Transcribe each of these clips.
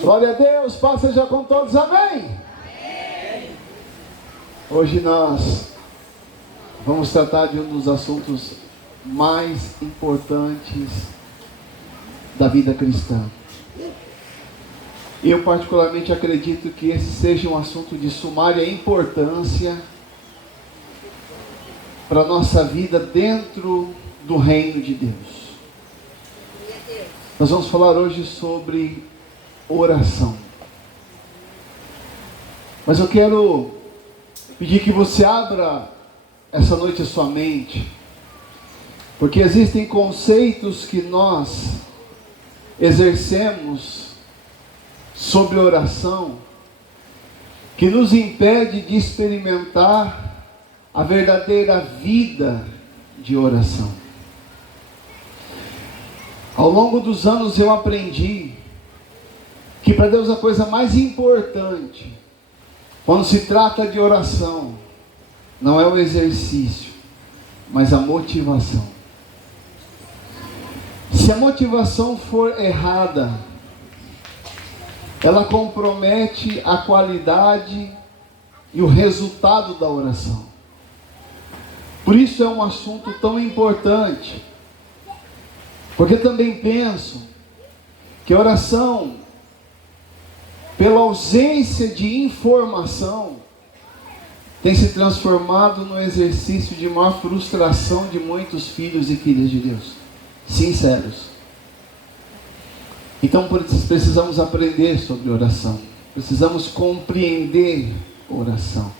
Glória a Deus, paz seja com todos, amém? Amém. Hoje nós vamos tratar de um dos assuntos mais importantes da vida cristã. Eu particularmente acredito que esse seja um assunto de sumária importância para a nossa vida dentro do reino de Deus. Nós vamos falar hoje sobre oração. Mas eu quero pedir que você abra essa noite a sua mente, porque existem conceitos que nós exercemos sobre oração que nos impede de experimentar a verdadeira vida de oração. Ao longo dos anos eu aprendi que para Deus a coisa mais importante quando se trata de oração não é o exercício, mas a motivação. Se a motivação for errada, ela compromete a qualidade e o resultado da oração. Por isso é um assunto tão importante, porque também penso que a oração, pela ausência de informação, tem se transformado no exercício de maior frustração de muitos filhos e filhas de Deus, sinceros. Então precisamos aprender sobre oração, precisamos compreender oração.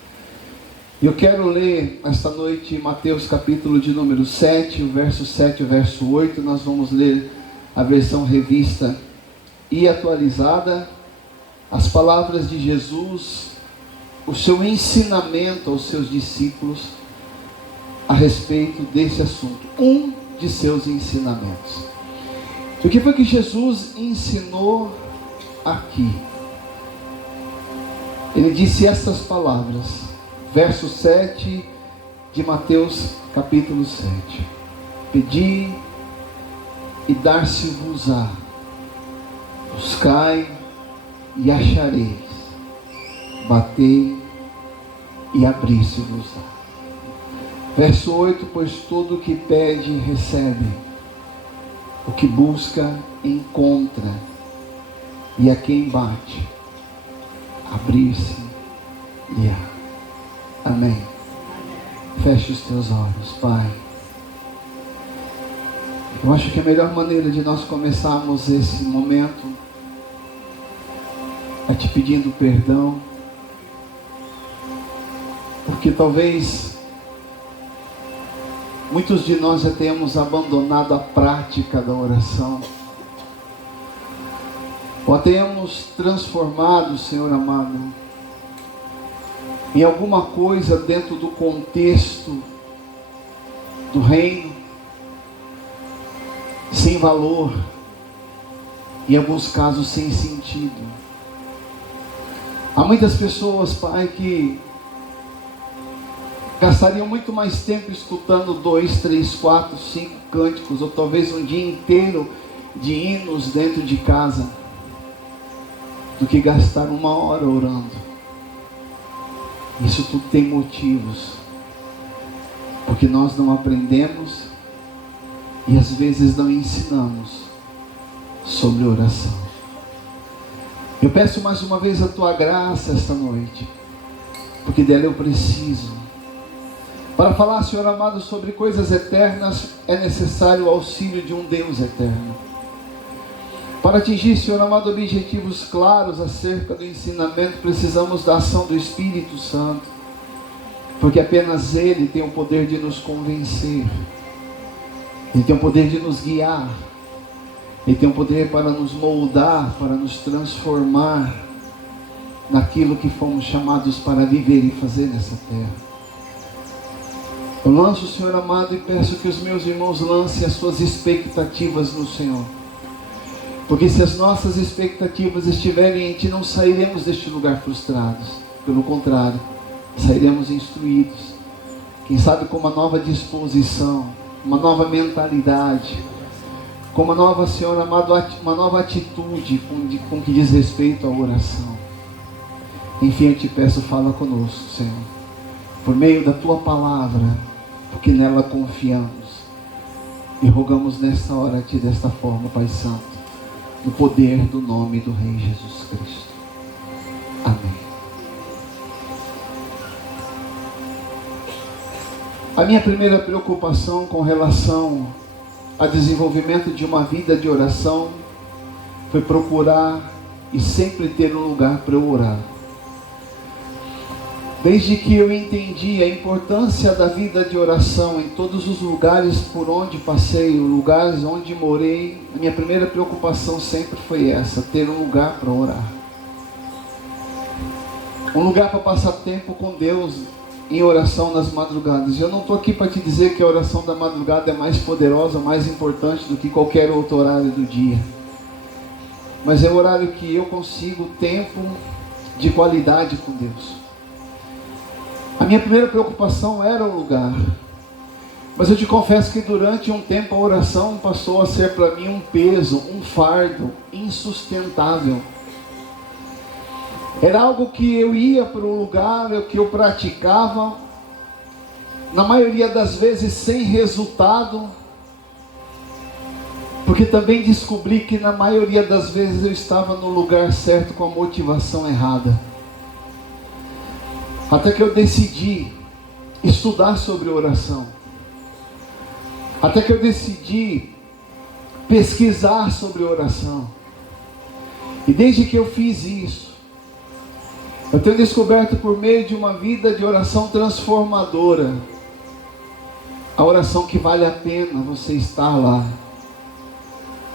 Eu quero ler esta noite Mateus capítulo de número 7, o verso 7 e o verso 8, nós vamos ler a versão revista e atualizada, as palavras de Jesus, o seu ensinamento aos seus discípulos a respeito desse assunto, um de seus ensinamentos. O que foi que Jesus ensinou aqui? Ele disse essas palavras, verso 7 de Mateus capítulo 7. Pedi e dar-se-vos-á, buscai e achareis, batei e abri-se-vos-á. Verso 8, pois todo o que pede recebe, o que busca encontra, e a quem bate, abrir-se-lhe-á. Amém. Feche os teus olhos, Pai. Eu acho que a melhor maneira de nós começarmos esse momento é te pedindo perdão, porque talvez muitos de nós já tenhamos abandonado a prática da oração, ou a tenhamos transformado, Senhor amado, em alguma coisa dentro do contexto do reino, sem valor, em alguns casos sem sentido. Há muitas pessoas, Pai, que gastariam muito mais tempo escutando 2, 3, 4, 5 cânticos, ou talvez um dia inteiro de hinos dentro de casa, do que gastar 1 hora orando. Isso tudo tem motivos, porque nós não aprendemos e às vezes não ensinamos sobre oração. Eu peço mais uma vez a tua graça esta noite, porque dela eu preciso. Para falar, Senhor amado, sobre coisas eternas, é necessário o auxílio de um Deus eterno. Para atingir, Senhor amado, objetivos claros acerca do ensinamento, precisamos da ação do Espírito Santo, porque apenas Ele tem o poder de nos convencer, Ele tem o poder de nos guiar, Ele tem o poder para nos moldar, para nos transformar naquilo que fomos chamados para viver e fazer nessa terra. Eu lanço, Senhor amado, e peço que os meus irmãos lancem as suas expectativas no Senhor, porque se as nossas expectativas estiverem em Ti, não sairemos deste lugar frustrados. Pelo contrário, sairemos instruídos, quem sabe com uma nova disposição, uma nova mentalidade, com uma nova, Senhor amado, uma nova atitude com que diz respeito à oração. Enfim, eu te peço, fala conosco, Senhor, por meio da Tua palavra, porque nela confiamos. E rogamos nesta hora a Ti desta forma, Pai Santo, no poder do nome do Rei Jesus Cristo. Amém. A minha primeira preocupação com relação ao desenvolvimento de uma vida de oração foi procurar e sempre ter um lugar para eu orar. Desde que eu entendi a importância da vida de oração em todos os lugares por onde passei, os lugares onde morei, a minha primeira preocupação sempre foi essa, ter um lugar para orar. Um lugar para passar tempo com Deus em oração nas madrugadas. Eu não estou aqui para te dizer que a oração da madrugada é mais poderosa, mais importante do que qualquer outro horário do dia. Mas é o horário que eu consigo tempo de qualidade com Deus. A minha primeira preocupação era o lugar. Mas eu te confesso que durante um tempo a oração passou a ser para mim um peso, um fardo insustentável. Era algo que eu ia para o lugar, que eu praticava, na maioria das vezes sem resultado, porque também descobri que na maioria das vezes eu estava no lugar certo com a motivação errada. Até que eu decidi estudar sobre oração. Até que eu decidi pesquisar sobre oração. E desde que eu fiz isso, eu tenho descoberto por meio de uma vida de oração transformadora, a oração que vale a pena você estar lá.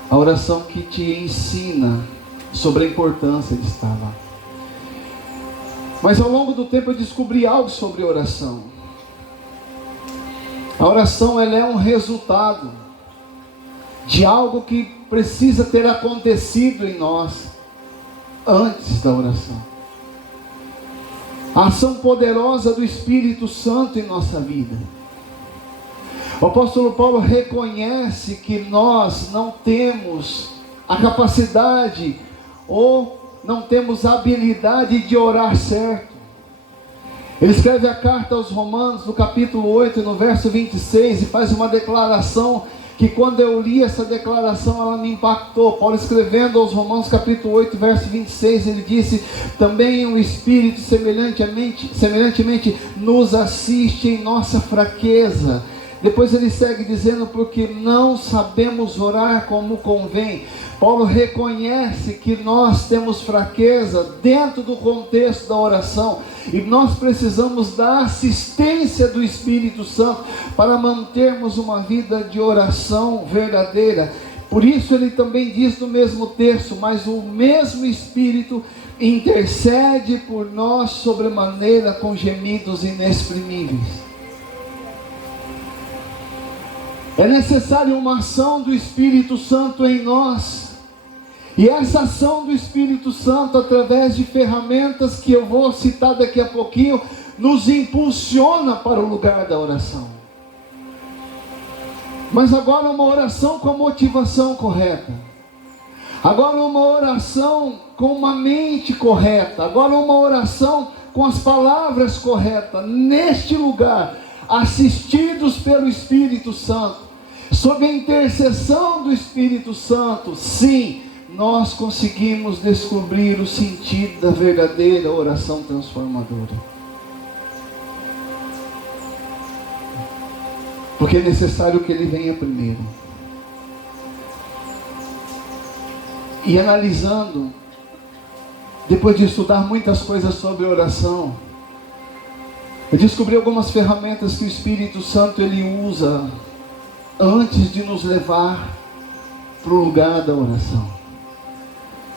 A oração que te ensina sobre a importância de estar lá. Mas ao longo do tempo eu descobri algo sobre oração. A oração, ela é um resultado de algo que precisa ter acontecido em nós antes da oração. A ação poderosa do Espírito Santo em nossa vida. O apóstolo Paulo reconhece que nós não temos a capacidade ou não temos a habilidade de orar certo. Ele escreve a carta aos Romanos, no capítulo 8, no verso 26, e faz uma declaração que quando eu li essa declaração, ela me impactou. Paulo escrevendo aos Romanos, capítulo 8, verso 26, ele disse: também o Espírito semelhantemente nos assiste em nossa fraqueza. Depois ele segue dizendo: porque não sabemos orar como convém. Paulo reconhece que nós temos fraqueza dentro do contexto da oração, e nós precisamos da assistência do Espírito Santo para mantermos uma vida de oração verdadeira. Por isso ele também diz no mesmo texto: mas o mesmo Espírito intercede por nós sobremaneira com gemidos inexprimíveis. É necessário uma ação do Espírito Santo em nós. E essa ação do Espírito Santo, através de ferramentas que eu vou citar daqui a pouquinho, nos impulsiona para o lugar da oração. Mas agora uma oração com a motivação correta. Agora uma oração com uma mente correta. Agora uma oração com as palavras corretas. Neste lugar, assistidos pelo Espírito Santo, sob a intercessão do Espírito Santo, sim, nós conseguimos descobrir o sentido da verdadeira oração transformadora. Porque é necessário que ele venha primeiro. E analisando, depois de estudar muitas coisas sobre oração, eu descobri algumas ferramentas que o Espírito Santo ele usa antes de nos levar para o lugar da oração.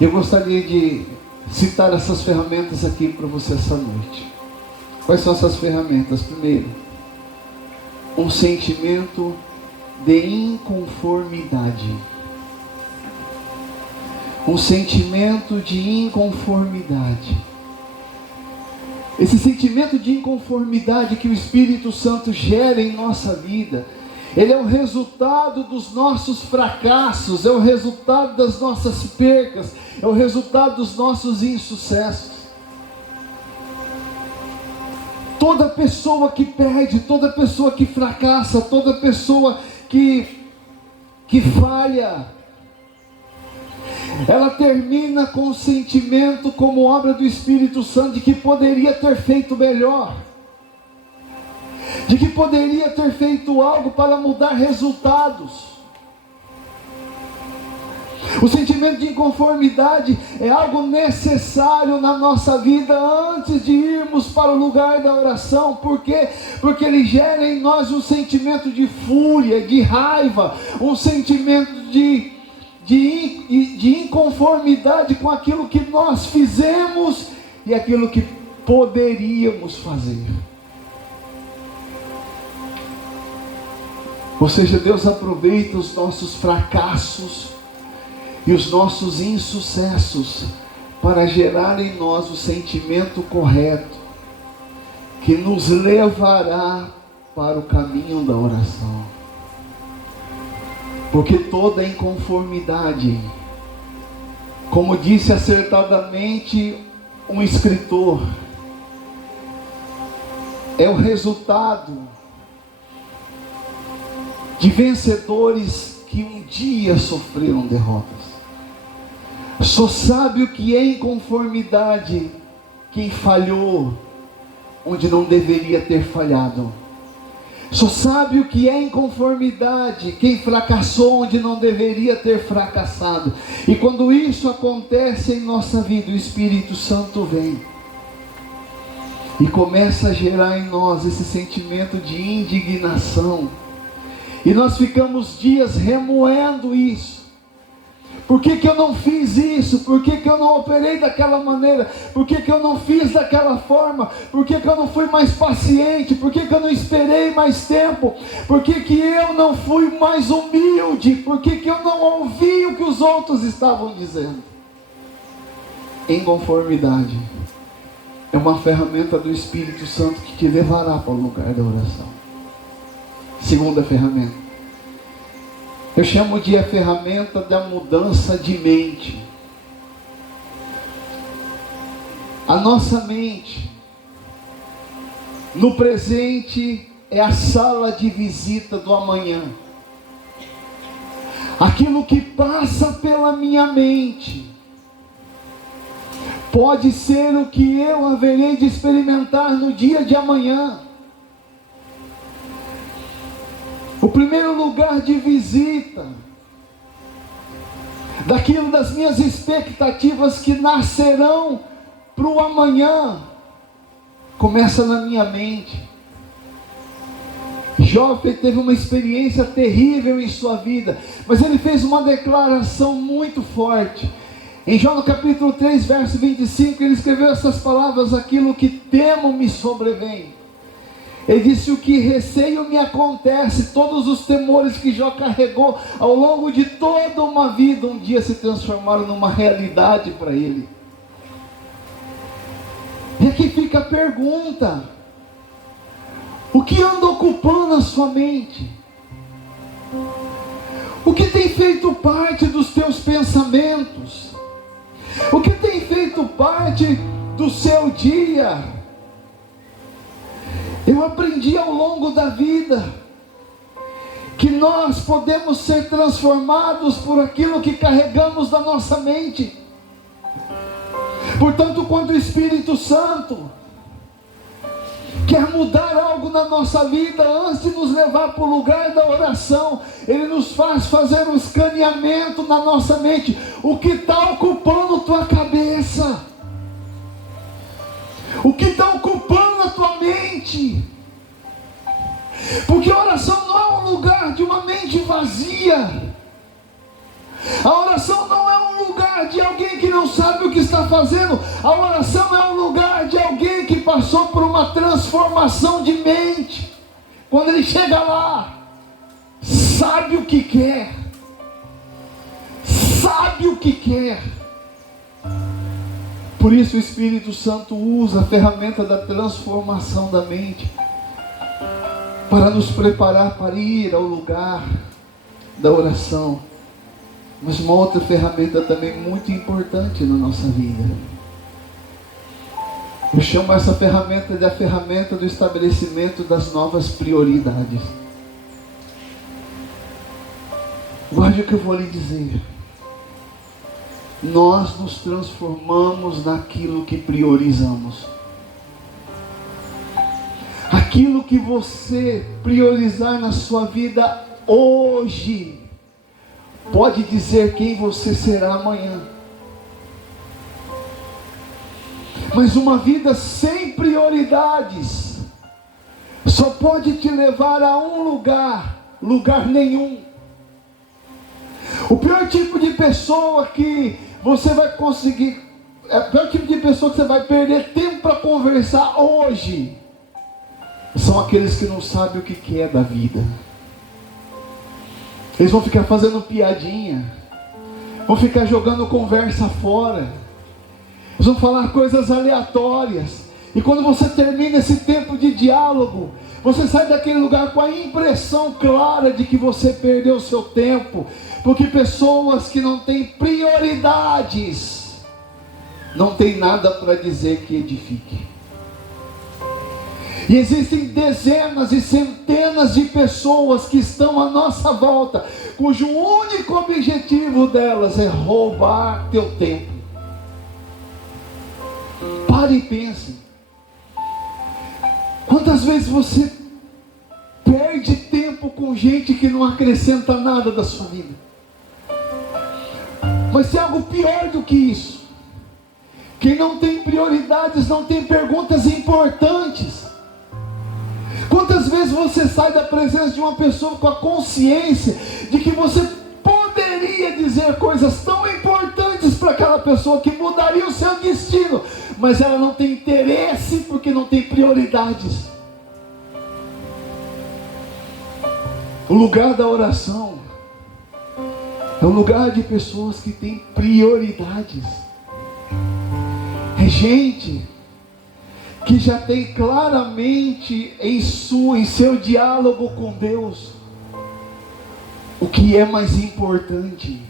Eu gostaria de citar essas ferramentas aqui para você essa noite. Quais são essas ferramentas? Primeiro, um sentimento de inconformidade. Um sentimento de inconformidade. Esse sentimento de inconformidade que o Espírito Santo gera em nossa vida, Ele é o resultado dos nossos fracassos, é o resultado das nossas percas, é o resultado dos nossos insucessos. Toda pessoa que perde, toda pessoa que fracassa, toda pessoa que falha, ela termina com o sentimento, como obra do Espírito Santo, de que poderia ter feito melhor, de que poderia ter feito algo para mudar resultados. O sentimento de inconformidade é algo necessário na nossa vida antes de irmos para o lugar da oração. Por quê? Porque ele gera em nós um sentimento de fúria, de raiva, um sentimento de inconformidade com aquilo que nós fizemos e aquilo que poderíamos fazer. Ou seja, Deus aproveita os nossos fracassos e os nossos insucessos para gerar em nós o sentimento correto que nos levará para o caminho da oração. Porque toda inconformidade, como disse acertadamente um escritor, é o resultado de vencedores que um dia sofreram derrotas. Só sabe o que é inconformidade quem falhou onde não deveria ter falhado. Só sabe o que é inconformidade quem fracassou onde não deveria ter fracassado. E quando isso acontece em nossa vida, o Espírito Santo vem e começa a gerar em nós esse sentimento de indignação. E nós ficamos dias remoendo isso. Por que eu não fiz isso? Por que eu não operei daquela maneira? Por que eu não fiz daquela forma? Por que eu não fui mais paciente? Por que eu não esperei mais tempo? Por que eu não fui mais humilde? Por que eu não ouvi o que os outros estavam dizendo? Inconformidade é uma ferramenta do Espírito Santo que te levará para o lugar da oração. Segunda ferramenta, eu chamo de a ferramenta da mudança de mente. A nossa mente, no presente, é a sala de visita do amanhã. Aquilo que passa pela minha mente pode ser o que eu haverei de experimentar no dia de amanhã. O primeiro lugar de visita daquilo, das minhas expectativas que nascerão para o amanhã, começa na minha mente. Jó teve uma experiência terrível em sua vida, mas ele fez uma declaração muito forte. Em Jó no capítulo 3, verso 25, ele escreveu essas palavras: aquilo que temo me sobrevém. Ele disse: o que receio me acontece. Todos os temores que Jó carregou ao longo de toda uma vida, um dia se transformaram numa realidade para ele. E aqui fica a pergunta: o que anda ocupando a sua mente? O que tem feito parte dos teus pensamentos? O que tem feito parte do seu dia? Eu aprendi ao longo da vida que nós podemos ser transformados por aquilo que carregamos na nossa mente. Portanto, quando o Espírito Santo quer mudar algo na nossa vida, antes de nos levar para o lugar da oração, Ele nos faz fazer um escaneamento na nossa mente. O que está ocupando tua cabeça? O que está ocupando a tua mente? Porque a oração não é um lugar de uma mente vazia. A oração não é um lugar de alguém que não sabe o que está fazendo. A oração é um lugar de alguém que passou por uma transformação de mente. Quando ele chega lá, sabe o que quer. Sabe o que quer. Por isso o Espírito Santo usa a ferramenta da transformação da mente. para nos preparar para ir ao lugar da oração. Mas uma outra ferramenta também muito importante na nossa vida. Eu chamo essa ferramenta de a ferramenta do estabelecimento das novas prioridades. Guarde o que eu vou lhe dizer. Nós nos transformamos naquilo que priorizamos. Aquilo que você priorizar na sua vida hoje, pode dizer quem você será amanhã. Mas uma vida sem prioridades só pode te levar a um lugar nenhum. O pior tipo de pessoa que você vai conseguir, o pior tipo de pessoa que você vai perder tempo para conversar hoje, são aqueles que não sabem o que é da vida. Eles vão ficar fazendo piadinha, vão ficar jogando conversa fora, eles vão falar coisas aleatórias. E quando você termina esse tempo de diálogo, você sai daquele lugar com a impressão clara de que você perdeu o seu tempo. Porque pessoas que não têm prioridades não tem nada para dizer que edifique. E existem dezenas e centenas de pessoas que estão à nossa volta, cujo único objetivo delas é roubar teu tempo. Pare e pense. Quantas vezes você perde tempo com gente que não acrescenta nada da sua vida? Mas tem algo pior do que isso. Quem não tem prioridades não tem perguntas importantes. Quantas vezes você sai da presença de uma pessoa com a consciência de que você poderia dizer coisas tão importantes para aquela pessoa que mudaria o seu destino, mas ela não tem interesse porque não tem prioridades. O lugar da oração é um lugar de pessoas que têm prioridades. É gente que já tem claramente em seu diálogo com Deus o que é mais importante,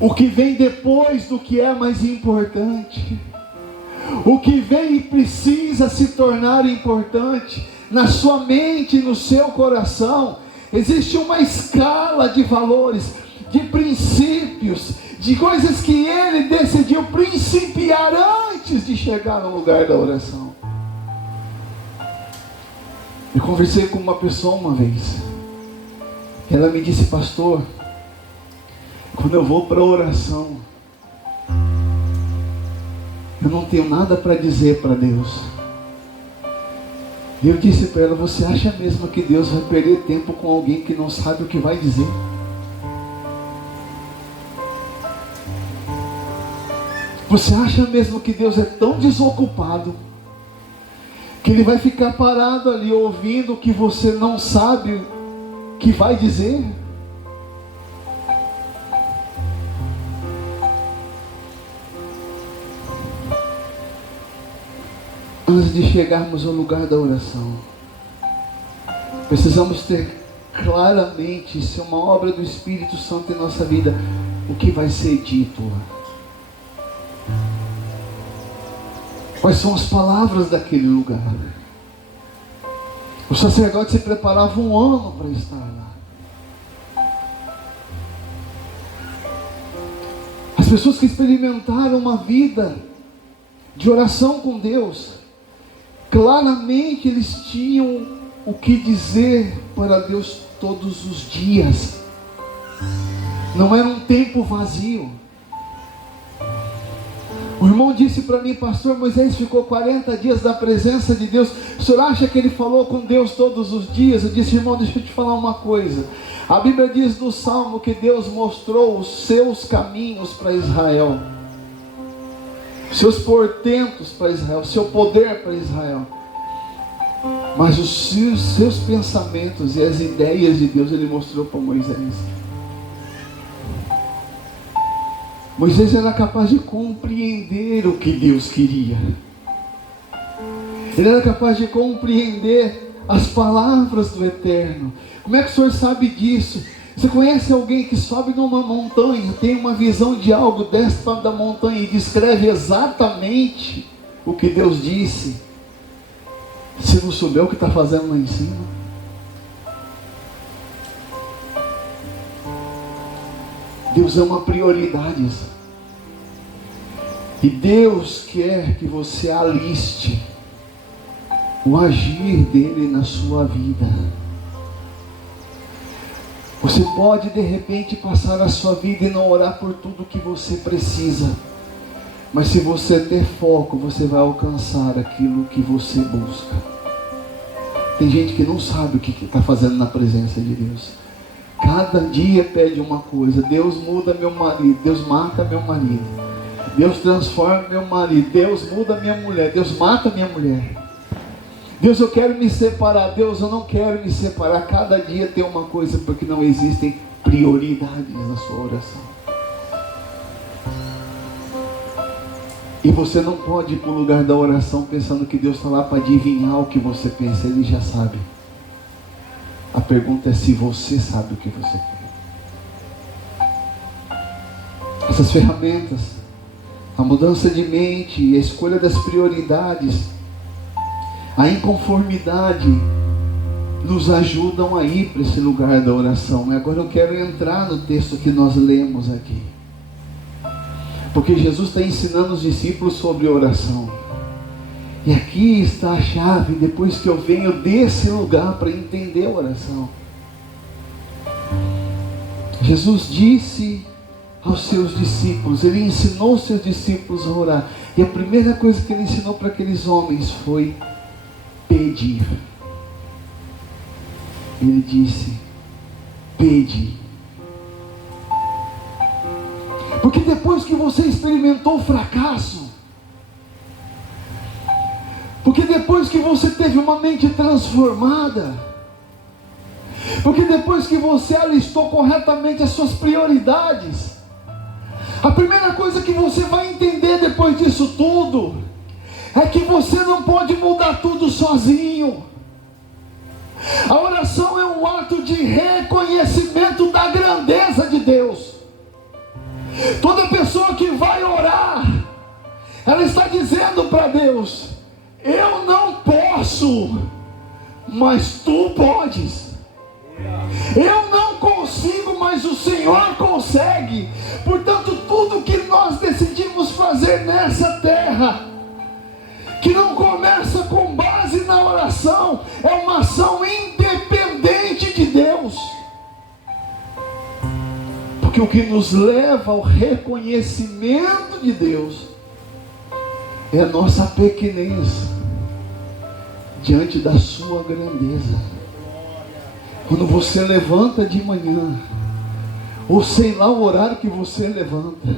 o que vem depois do que é mais importante, o que vem e precisa se tornar importante. Na sua mente, no seu coração, existe uma escala de valores, de princípios, de coisas que ele decidiu principiar antes de chegar no lugar da oração. Eu conversei com uma pessoa uma vez. Ela me disse: pastor, quando eu vou para a oração, eu não tenho nada para dizer para Deus. E eu disse para ela: você acha mesmo que Deus vai perder tempo com alguém que não sabe o que vai dizer? Você acha mesmo que Deus é tão desocupado que Ele vai ficar parado ali ouvindo o que você não sabe que vai dizer? Antes de chegarmos ao lugar da oração, precisamos ter claramente, isso é uma obra do Espírito Santo em nossa vida, o que vai ser dito lá. Quais são as palavras daquele lugar? O sacerdote se preparava um ano para estar lá. As pessoas que experimentaram uma vida de oração com Deus, claramente eles tinham o que dizer para Deus todos os dias. Não era um tempo vazio. O irmão disse para mim: pastor, Moisés ficou 40 dias na presença de Deus. O senhor acha que ele falou com Deus todos os dias? Eu disse: irmão, deixa eu te falar uma coisa. A Bíblia diz no Salmo que Deus mostrou os seus caminhos para Israel, seus portentos para Israel, seu poder para Israel. Mas os seus pensamentos e as ideias de Deus Ele mostrou para Moisés. Moisés era capaz de compreender o que Deus queria. Ele era capaz de compreender as palavras do Eterno. Como é que o senhor sabe disso? Você conhece alguém que sobe numa montanha, tem uma visão de algo, desce da montanha e descreve exatamente o que Deus disse? Se não souber o que está fazendo lá em cima. Deus ama prioridades. E Deus quer que você aliste o agir dele na sua vida. Você pode de repente passar a sua vida e não orar por tudo que você precisa. Mas se você ter foco, você vai alcançar aquilo que você busca. Tem gente que não sabe o que está fazendo na presença de Deus. Cada dia pede uma coisa. Deus muda meu marido, Deus mata meu marido, Deus transforma meu marido, Deus muda minha mulher, Deus mata minha mulher. Deus, eu quero me separar. Deus, eu não quero me separar. Cada dia tem uma coisa, porque não existem prioridades na sua oração. E você não pode ir para o lugar da oração pensando que Deus está lá para adivinhar o que você pensa. Ele já sabe. A pergunta é se você sabe o que você quer. Essas ferramentas, a mudança de mente e a escolha das prioridades, a inconformidade, nos ajudam a ir para esse lugar da oração. E agora eu quero entrar no texto que nós lemos aqui, porque Jesus está ensinando os discípulos sobre oração. E aqui está a chave, depois que eu venho desse lugar para entender a oração. Jesus disse aos seus discípulos, ele ensinou os seus discípulos a orar. E a primeira coisa que ele ensinou para aqueles homens foi pedir. Ele disse: pede. Porque depois que você experimentou o fracasso, porque depois que você teve uma mente transformada, porque depois que você alistou corretamente as suas prioridades, a primeira coisa que você vai entender depois disso tudo é que você não pode mudar tudo sozinho. A oração é um ato de reconhecimento da grandeza de Deus. Toda pessoa que vai orar, ela está dizendo para Deus: eu não posso, mas tu podes. Eu não consigo, mas o Senhor consegue. Portanto, tudo que nós decidimos fazer nessa terra, que não começa com base na oração, é uma ação independente de Deus. Porque o que nos leva ao reconhecimento de Deus é a nossa pequenez diante da sua grandeza. Quando você levanta de manhã, ou sei lá o horário que você levanta,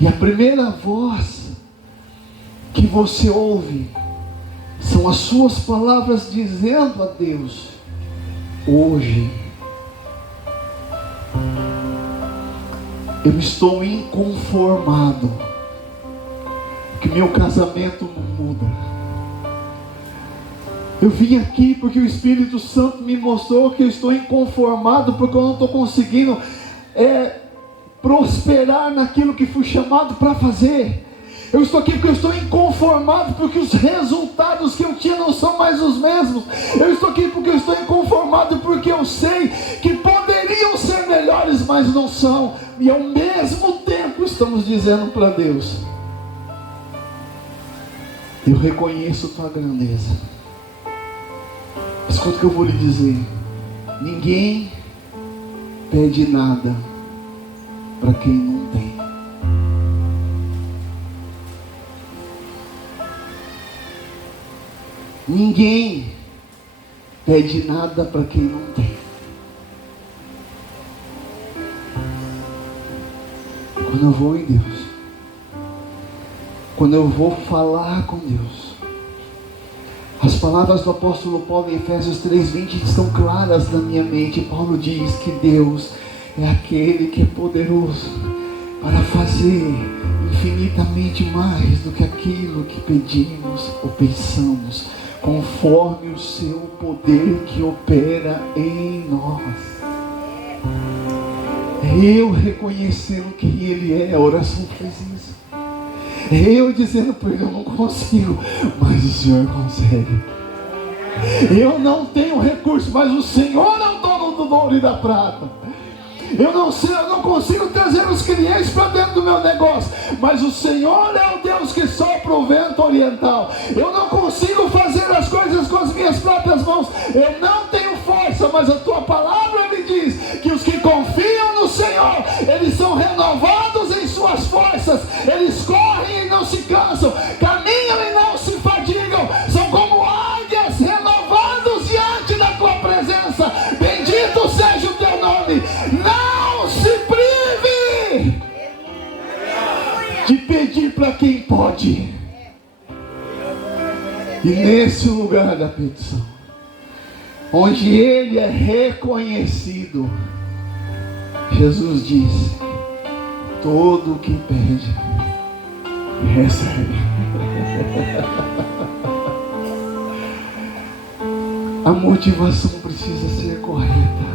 e a primeira voz que você ouve são as suas palavras dizendo a Deus: hoje eu estou inconformado, que meu casamento não muda. Eu vim aqui porque o Espírito Santo me mostrou que eu estou inconformado, porque eu não estou conseguindo prosperar naquilo que fui chamado para fazer. Eu estou aqui porque eu estou inconformado, porque os resultados que eu tinha não são mais os mesmos. Eu estou aqui porque eu estou inconformado, porque eu sei que poderiam ser melhores, mas não são. E ao mesmo tempo estamos dizendo para Deus: eu reconheço tua grandeza. Escuta o que eu vou lhe dizer: ninguém pede nada para quem não tem. Ninguém pede nada para quem não tem. Quando eu vou em Deus, quando eu vou falar com Deus, as palavras do apóstolo Paulo em Efésios 3:20 estão claras na minha mente. Paulo diz que Deus é aquele que é poderoso para fazer infinitamente mais do que aquilo que pedimos ou pensamos, conforme o seu poder que opera em nós. Eu reconhecendo quem Ele é, a oração faz isso. Eu dizendo para Ele, eu não consigo, mas o Senhor consegue. Eu não tenho recurso, mas o Senhor é o dono do ouro e da prata. Eu não sei, eu não consigo trazer os clientes para dentro do meu negócio, mas o Senhor é o Deus que sopra o vento oriental. Eu não consigo fazer as coisas com as minhas próprias mãos. Eu não tenho força, mas a tua palavra me diz que os que confiam no Senhor, eles são renovados em suas forças. Eles correm e não se cansam, caminham e não se fadigam. São como águias renovados diante da tua presença. Bendito seja o teu nome. Não se prive de pedir para quem pode. E nesse lugar da petição, onde Ele é reconhecido, Jesus disse: todo o que pede, recebe. A motivação precisa ser correta.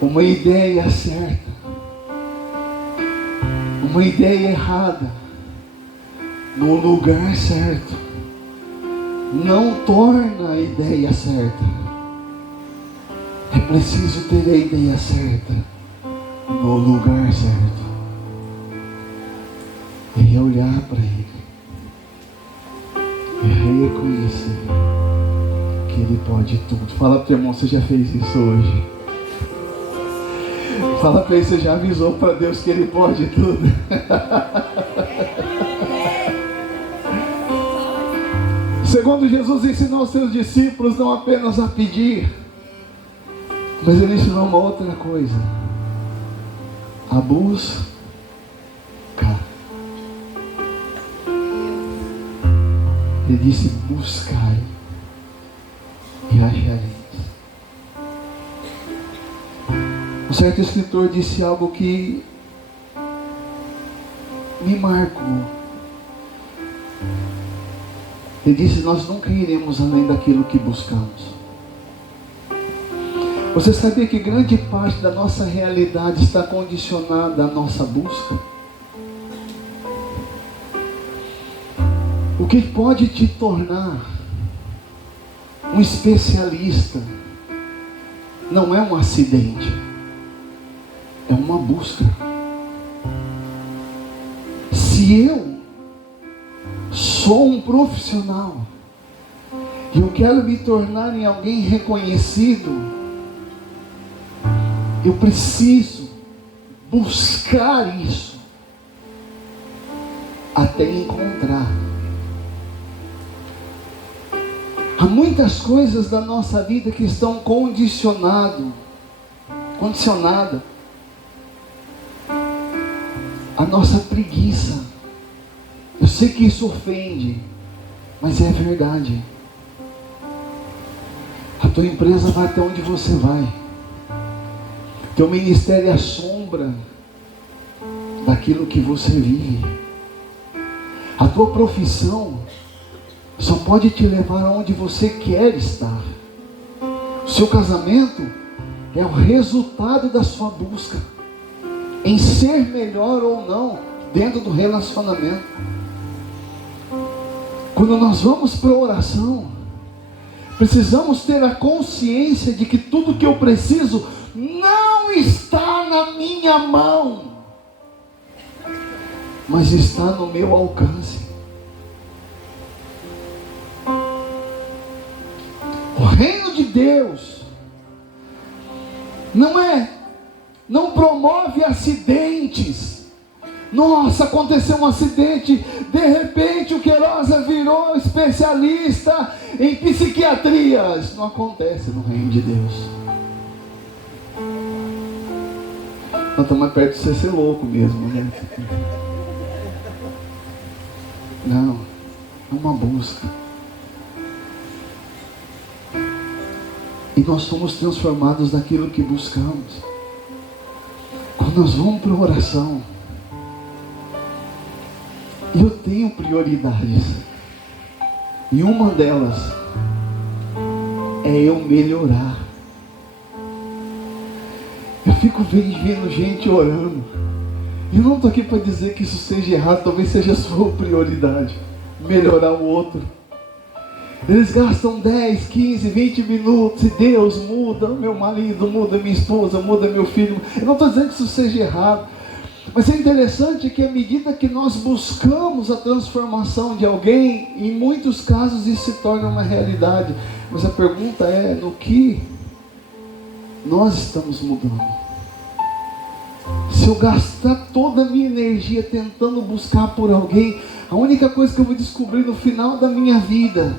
Uma ideia certa, uma ideia errada, no lugar certo, não torna a ideia certa. É preciso ter a ideia certa, no lugar certo. E olhar para Ele, e reconhecer que Ele pode tudo. Fala para o teu irmão, você já fez isso hoje? Fala para ele, você já avisou para Deus que Ele pode tudo? Segundo Jesus ensinou aos seus discípulos não apenas a pedir, mas Ele ensinou uma outra coisa: a buscar. Ele disse: buscai e achareis. Um certo escritor disse algo que me marcou. Ele disse: nós nunca iremos além daquilo que buscamos. Você sabia que grande parte da nossa realidade está condicionada à nossa busca? O que pode te tornar um especialista não é um acidente, é uma busca. Se eu sou um profissional e eu quero me tornar em alguém reconhecido, eu preciso buscar isso até encontrar. Há muitas coisas da nossa vida que estão condicionadas à nossa preguiça. Eu sei que isso ofende, mas é verdade. A tua empresa vai até onde você vai. Teu ministério é a sombra daquilo que você vive. A tua profissão só pode te levar aonde você quer estar. O seu casamento é o resultado da sua busca em ser melhor ou não dentro do relacionamento. Quando nós vamos para a oração, precisamos ter a consciência de que tudo que eu preciso não está na minha mão, mas está no meu alcance. O reino de Deus não promove acidentes. Nossa, aconteceu um acidente, de repente o Queiroza virou especialista em psiquiatria. Isso não acontece no reino de Deus. Nós estamos mais perto de você ser louco mesmo, né? Não, é uma busca. E nós somos transformados naquilo que buscamos. Quando nós vamos para a oração, eu tenho prioridades. E uma delas é eu melhorar. Eu fico vendo gente orando. Eu não estou aqui para dizer que isso seja errado, talvez seja a sua prioridade, melhorar o outro. Eles gastam 10, 15, 20 minutos e Deus muda meu marido, muda minha esposa, muda meu filho. Eu não estou dizendo que isso seja errado, mas é interessante que à medida que nós buscamos a transformação de alguém, em muitos casos isso se torna uma realidade. Mas a pergunta é, no que nós estamos mudando? Se eu gastar toda a minha energia tentando buscar por alguém, a única coisa que eu vou descobrir no final da minha vida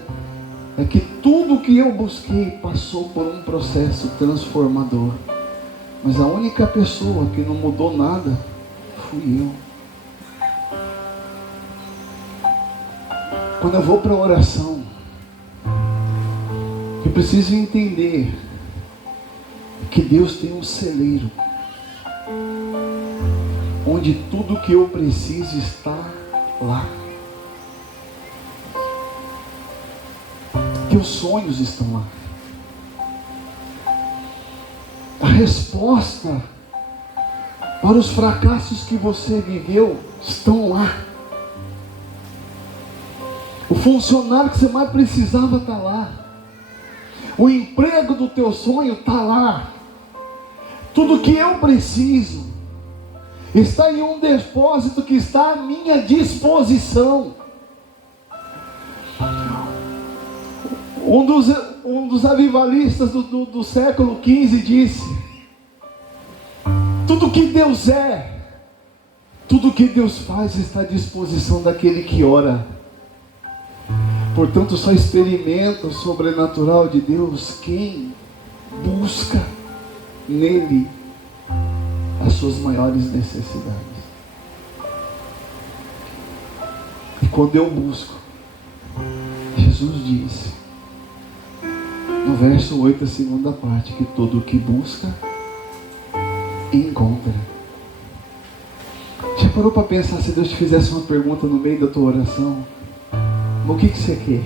é que tudo que eu busquei passou por um processo transformador. Mas a única pessoa que não mudou nada fui eu. Quando eu vou para a oração, eu preciso entender que Deus tem um celeiro onde tudo que eu preciso está lá. Teus sonhos estão lá. A resposta para os fracassos que você viveu estão lá. O funcionário que você mais precisava está lá. O emprego do teu sonho está lá. Tudo que eu preciso está em um depósito que está à minha disposição. Um dos avivalistas do século XV disse: tudo que Deus é, tudo que Deus faz está à disposição daquele que ora. Portanto, só experimenta o sobrenatural de Deus quem busca nele as suas maiores necessidades. E quando eu busco, Jesus disse no verso 8, a segunda parte, que todo o que busca encontra. Já parou para pensar, se Deus te fizesse uma pergunta no meio da tua oração: o que você quer?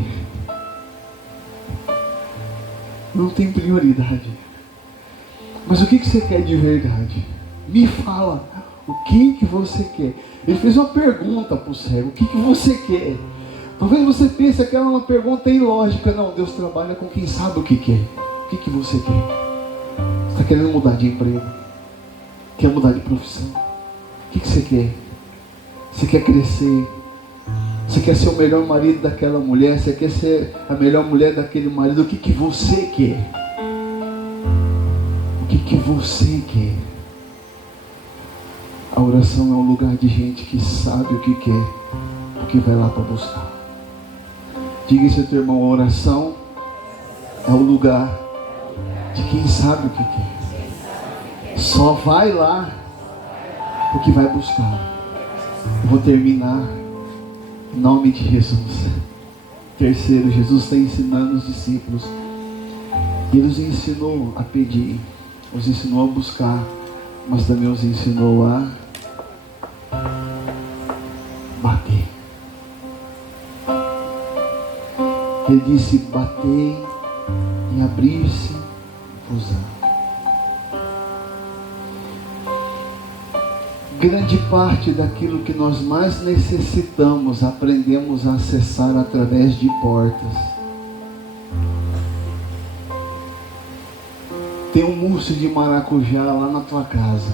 Não tem prioridade. Mas o que você quer de verdade? Me fala, o que você quer? Ele fez uma pergunta para o cego: o que você quer? Talvez você pense que aquela é uma pergunta ilógica. Não, Deus trabalha com quem sabe o que quer. O que você quer? Você está querendo mudar de emprego? Quer mudar de profissão? O que você quer? Você quer crescer? Você quer ser o melhor marido daquela mulher? Você quer ser a melhor mulher daquele marido? O que você quer? O que você quer? A oração é um lugar de gente que sabe o que quer, porque vai lá para buscar. Diga isso ao teu irmão: a oração é o lugar de quem sabe o que quer. Só vai lá porque vai buscar. Eu vou terminar em nome de Jesus. Terceiro, Jesus está ensinando os discípulos. Ele os ensinou a pedir, os ensinou a buscar, mas também os ensinou a bater. Ele disse: batei e abrir-se-vos-á. Grande parte daquilo que nós mais necessitamos, aprendemos a acessar através de portas. Tem um mousse de maracujá lá na tua casa.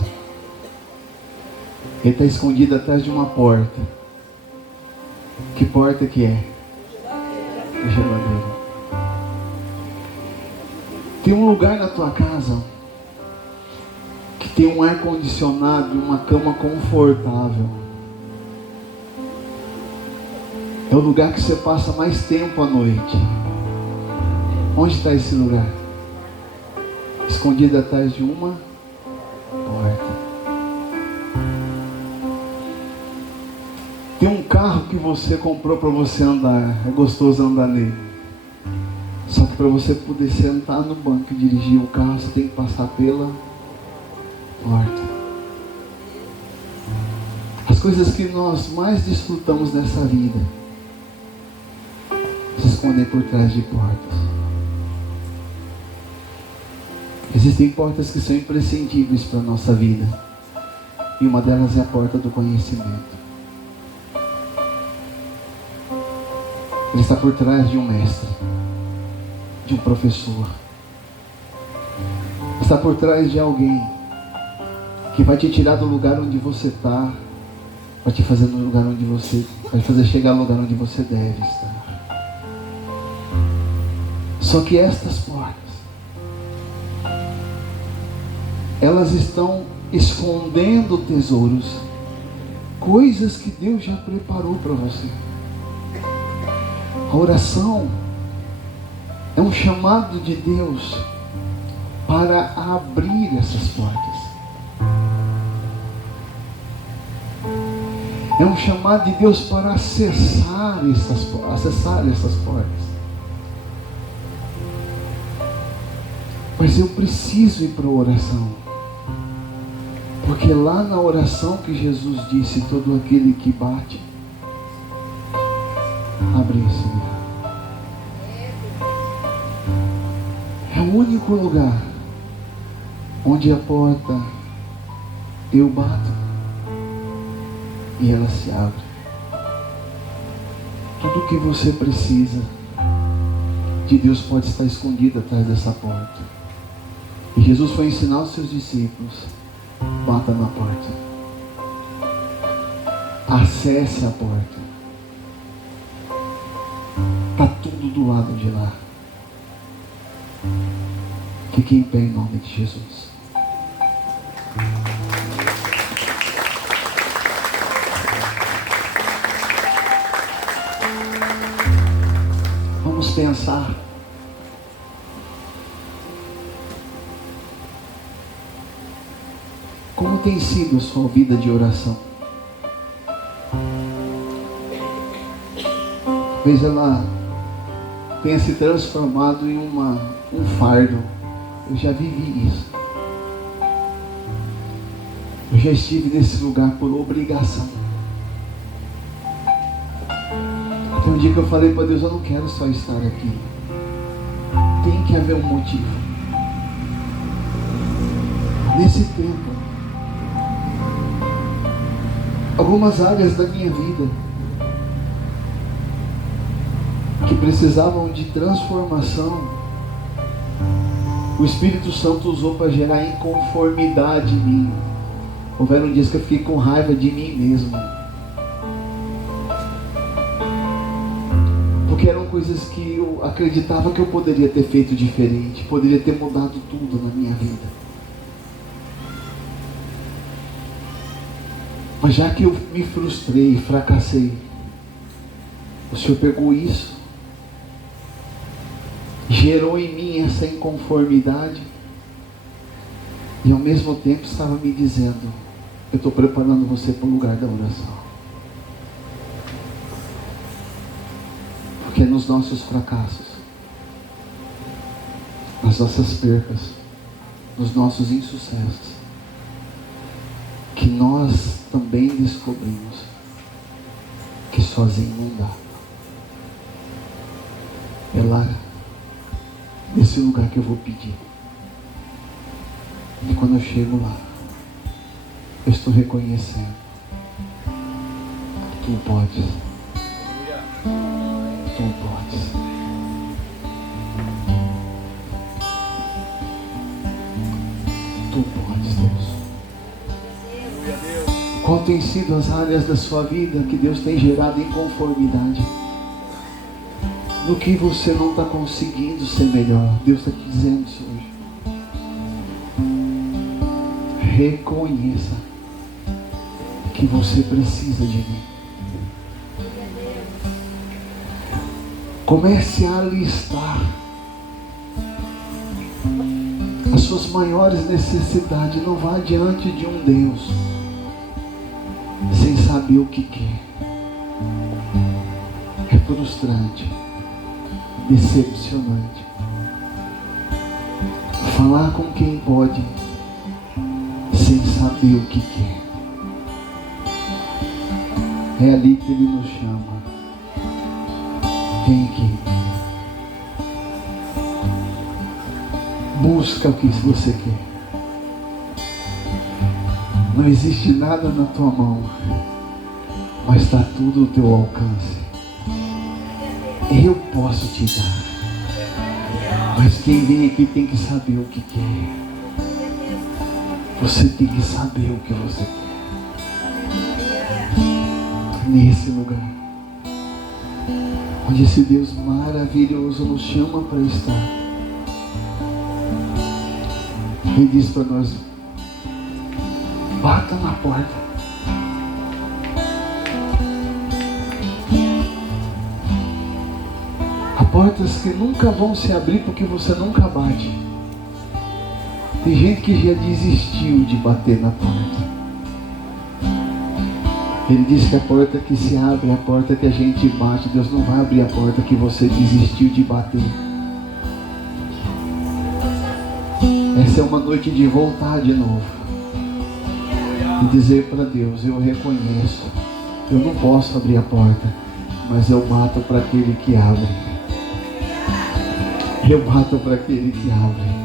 Ele está escondido atrás de uma porta. Que porta que é? A geladeira. Tem um lugar na tua casa que tem um ar-condicionado e uma cama confortável. É o lugar que você passa mais tempo à noite. Onde está esse lugar? Escondido atrás de uma porta. Tem um carro que você comprou para você andar. É gostoso andar nele. Só que para você poder sentar no banco e dirigir o carro, você tem que passar pela porta. As coisas que nós mais desfrutamos nessa vida, vocês escondem por trás de portas. Existem portas que são imprescindíveis para a nossa vida. E uma delas é a porta do conhecimento. Ele está por trás de um mestre, de um professor. Está por trás de alguém que vai te tirar do lugar onde você está, vai te fazer no lugar onde você, vai fazer chegar no lugar onde você deve estar. Só que estas portas, elas estão escondendo tesouros, coisas que Deus já preparou para você. A oração é um chamado de Deus para abrir essas portas. É um chamado de Deus para acessar essas portas. Mas eu preciso ir para a oração. Porque lá na oração que Jesus disse, todo aquele que bate, abre-se-lhe. É o único lugar onde a porta eu bato e ela se abre. Tudo o que você precisa de Deus pode estar escondido atrás dessa porta. E Jesus foi ensinar os seus discípulos: bata na porta, acesse a porta, está tudo do lado de lá. Fique em pé em nome de Jesus. Vamos pensar. Como tem sido a sua vida de oração? Talvez ela tenha se transformado em um fardo. Eu já vivi isso. Eu já estive nesse lugar por obrigação. Até um dia que eu falei para Deus: eu não quero só estar aqui. Tem que haver um motivo. Nesse tempo, algumas áreas da minha vida que precisavam de transformação, o Espírito Santo usou para gerar inconformidade em mim. Houveram dias que eu fiquei com raiva de mim mesmo, porque eram coisas que eu acreditava que eu poderia ter feito diferente, poderia ter mudado tudo na minha vida. Mas já que eu me frustrei e fracassei, o Senhor pegou isso, gerou em mim essa inconformidade, e ao mesmo tempo estava me dizendo: eu estou preparando você para o lugar da oração. Porque é nos nossos fracassos, nas nossas percas, nos nossos insucessos, que nós também descobrimos que sozinho não dá. É lá, nesse lugar que eu vou pedir. E quando eu chego lá, eu estou reconhecendo: tu podes. Tu podes. Tu podes, Deus. Qual tem sido as áreas da sua vida que Deus tem gerado inconformidade? No que você não está conseguindo ser melhor? Deus está te dizendo isso hoje. Reconheça que você precisa de mim. Comece a listar as suas maiores necessidades. Não vá diante de um Deus sem saber o que quer. É frustrante, decepcionante. Falar com quem pode sem saber o que quer. É ali que Ele nos chama. Vem aqui. Busca o que você quer. Não existe nada na tua mão, mas está tudo ao teu alcance. Eu posso te dar, mas quem vem aqui tem que saber o que quer. Você tem que saber o que você quer. Nesse lugar, onde esse Deus maravilhoso nos chama para estar, Ele diz para nós: bata na porta. Há portas que nunca vão se abrir porque você nunca bate. Tem gente que já desistiu de bater na porta. Ele diz que a porta que se abre é a porta que a gente bate. Deus não vai abrir a porta que você desistiu de bater. Essa é uma noite de voltar de novo e dizer para Deus: eu reconheço, eu não posso abrir a porta, mas eu bato para aquele que abre. Eu bato para aquele que abre.